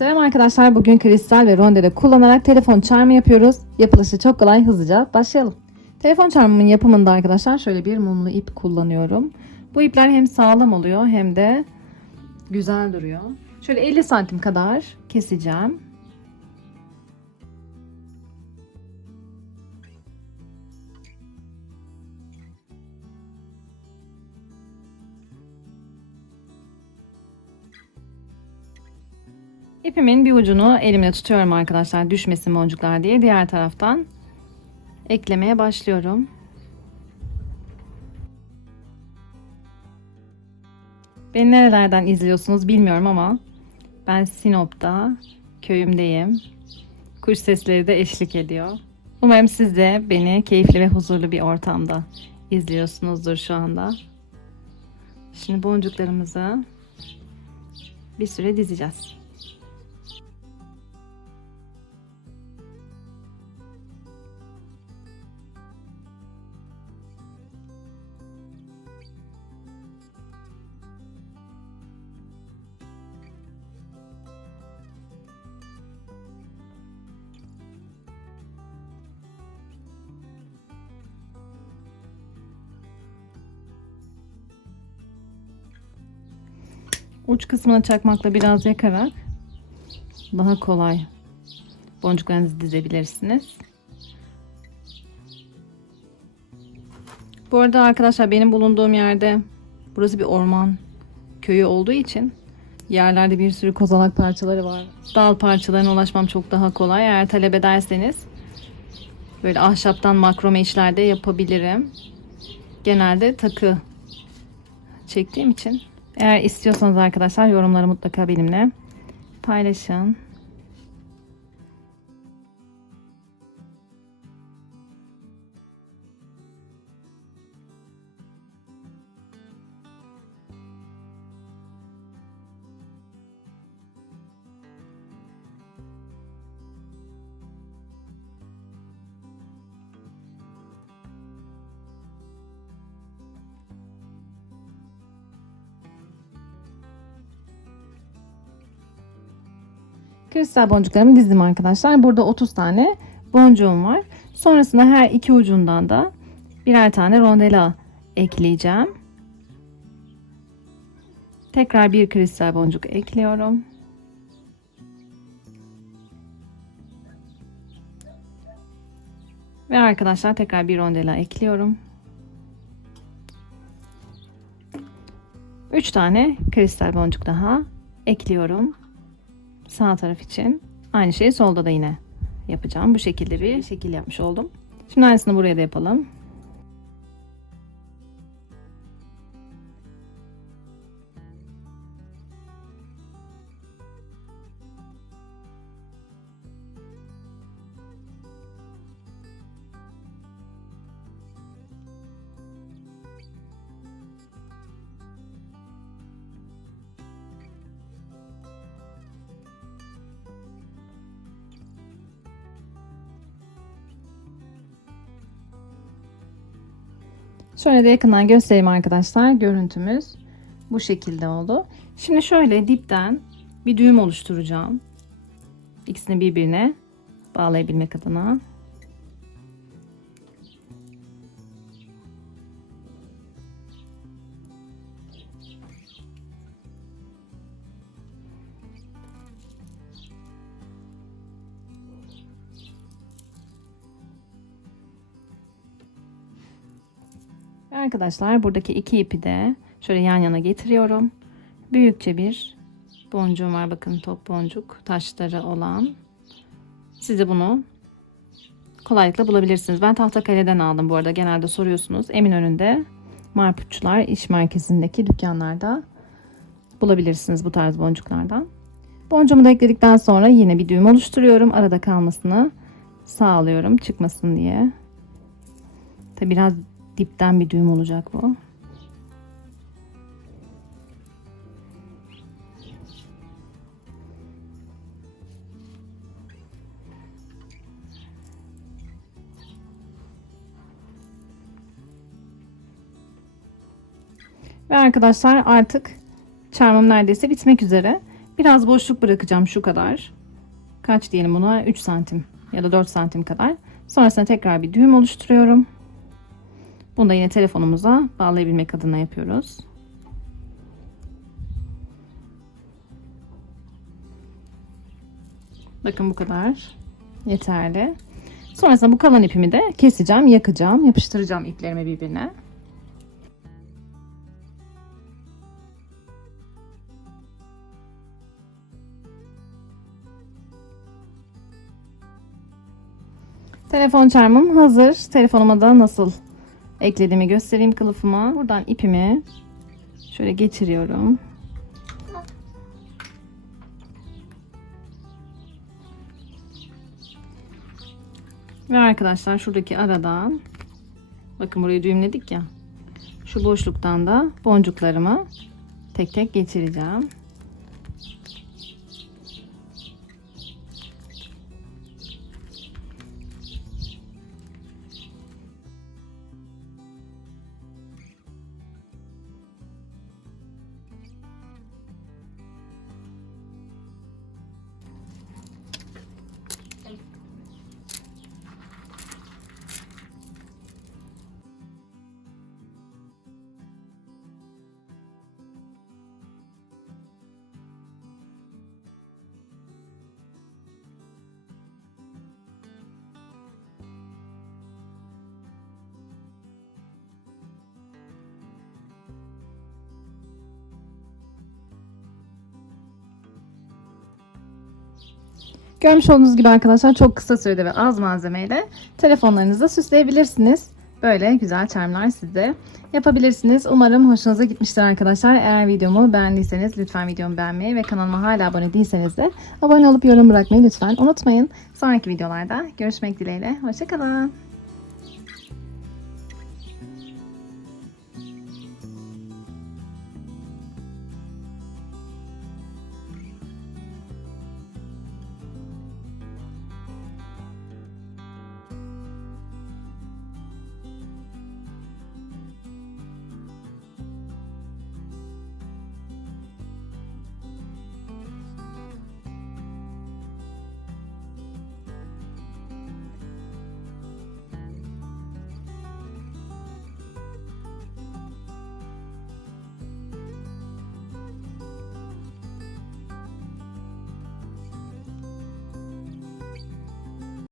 Selam arkadaşlar. Bugün kristal ve rondele kullanarak telefon çarmı yapıyoruz. Yapılışı çok kolay. Hızlıca başlayalım. Telefon çarmının yapımında arkadaşlar şöyle bir mumlu ip kullanıyorum. Bu ipler hem sağlam oluyor hem de güzel duruyor. Şöyle 50 santim kadar keseceğim. İpimin bir ucunu elimle tutuyorum arkadaşlar düşmesin boncuklar diye. Diğer taraftan eklemeye başlıyorum. Beni nerelerden izliyorsunuz bilmiyorum ama ben Sinop'ta köyümdeyim. Kuş sesleri de eşlik ediyor. Umarım siz de beni keyifli ve huzurlu bir ortamda izliyorsunuzdur şu anda. Şimdi boncuklarımızı bir süre dizeceğiz. Uç kısmını çakmakla biraz yakarak daha kolay boncuklarınızı dizebilirsiniz. Bu arada arkadaşlar benim bulunduğum yerde burası bir orman köyü olduğu için yerlerde bir sürü kozalak parçaları var. Dal parçalarına ulaşmam çok daha kolay. Eğer talep ederseniz böyle ahşaptan makrome işlerde yapabilirim. Genelde takı çektiğim için eğer istiyorsanız arkadaşlar yorumları mutlaka benimle paylaşın. Kristal boncuklarımı dizdim arkadaşlar. Burada 30 tane boncuğum var. Sonrasında her iki ucundan da birer tane rondela ekleyeceğim. Tekrar bir kristal boncuk ekliyorum. Ve arkadaşlar tekrar bir rondela ekliyorum. 3 tane kristal boncuk daha ekliyorum sağ taraf için. Aynı şeyi solda da yine yapacağım. Bu şekilde bir şekil yapmış oldum. Şimdi aynısını buraya da yapalım. Şöyle de yakından göstereyim arkadaşlar. Görüntümüz bu şekilde oldu. Şimdi şöyle dipten bir düğüm oluşturacağım. İkisini birbirine bağlayabilmek adına. Arkadaşlar buradaki iki ipi de şöyle yan yana getiriyorum. Büyükçe bir boncuğum var. Bakın top boncuk taşları olan. Siz de bunu kolaylıkla bulabilirsiniz. Ben Tahtakale'den aldım bu arada. Genelde soruyorsunuz. Eminönü'nde Marputçular iş merkezindeki dükkanlarda bulabilirsiniz bu tarz boncuklardan. Boncuğumu da ekledikten sonra yine bir düğüm oluşturuyorum. Arada kalmasını sağlıyorum çıkmasın diye. Tabi biraz dipten bir düğüm olacak bu. Ve arkadaşlar artık çarmım neredeyse bitmek üzere. Biraz boşluk bırakacağım şu kadar. Kaç diyelim buna? 3 santim ya da 4 santim kadar. Sonrasında tekrar bir düğüm oluşturuyorum. Bunu da yine telefonumuza bağlayabilmek adına yapıyoruz. Bakın bu kadar yeterli. Sonrasında bu kalan ipimi de keseceğim, yakacağım, yapıştıracağım iplerimi birbirine. Telefon çarmım hazır. Telefonuma da nasıl eklediğimi göstereyim kılıfıma. Buradan ipimi şöyle geçiriyorum. Ve arkadaşlar şuradaki aradan bakın burayı düğümledik ya. Şu boşluktan da boncuklarımı tek tek geçireceğim. Görmüş olduğunuz gibi arkadaşlar çok kısa sürede ve az malzemeyle telefonlarınızı süsleyebilirsiniz. Böyle güzel charmlar siz de yapabilirsiniz. Umarım hoşunuza gitmiştir arkadaşlar. Eğer videomu beğendiyseniz lütfen videomu beğenmeyi ve kanalıma hala abone değilseniz de abone olup yorum bırakmayı lütfen unutmayın. Sonraki videolarda görüşmek dileğiyle. Hoşçakalın.